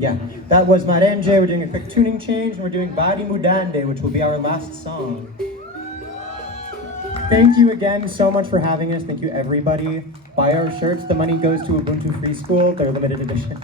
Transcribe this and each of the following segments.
Yeah, that was Marenge. We're doing a quick tuning change, and we're doing Varimudande, which will be our last song. Thank you again so much for having us. Thank you, everybody. Buy our shirts. The money goes to Ubuntu Free School. They're limited edition.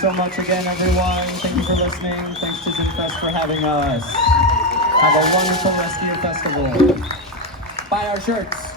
So much again, everyone. Thank you for listening. Thanks to Zimfest for having us. Have a wonderful rest of your festival. Buy our shirts.